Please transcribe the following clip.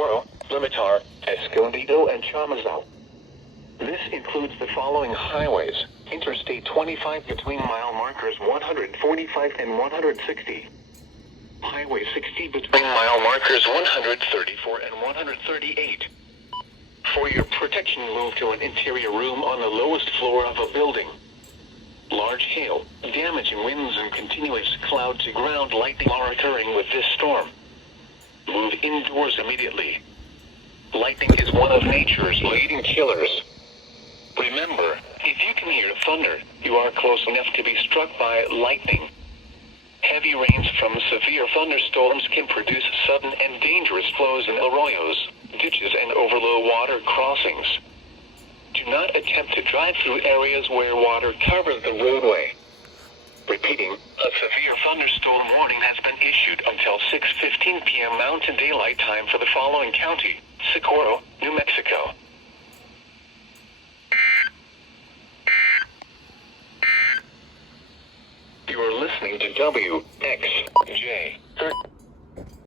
Socorro, Limitar, Escondido, and Chamizal. This includes the following highways: Interstate 25 between mile markers 145 and 160. Highway 60 between mile markers 134 and 138. For your protection, move to an interior room on the lowest floor of a building. Large hail, damaging winds, and continuous cloud-to-ground lightning are occurring with this storm. Move indoors immediately. Lightning is one of nature's leading killers. Remember, if you can hear thunder, you are close enough to be struck by lightning. Heavy rains from severe thunderstorms can produce sudden and dangerous flows in arroyos, ditches, and overlow water crossings. Do not attempt to drive through areas where water covers the roadway. Repeating, a severe thunderstorm warning has been issued until 6:15 p.m. Mountain Daylight Time for the following county: Socorro, New Mexico. You are listening to WXJ.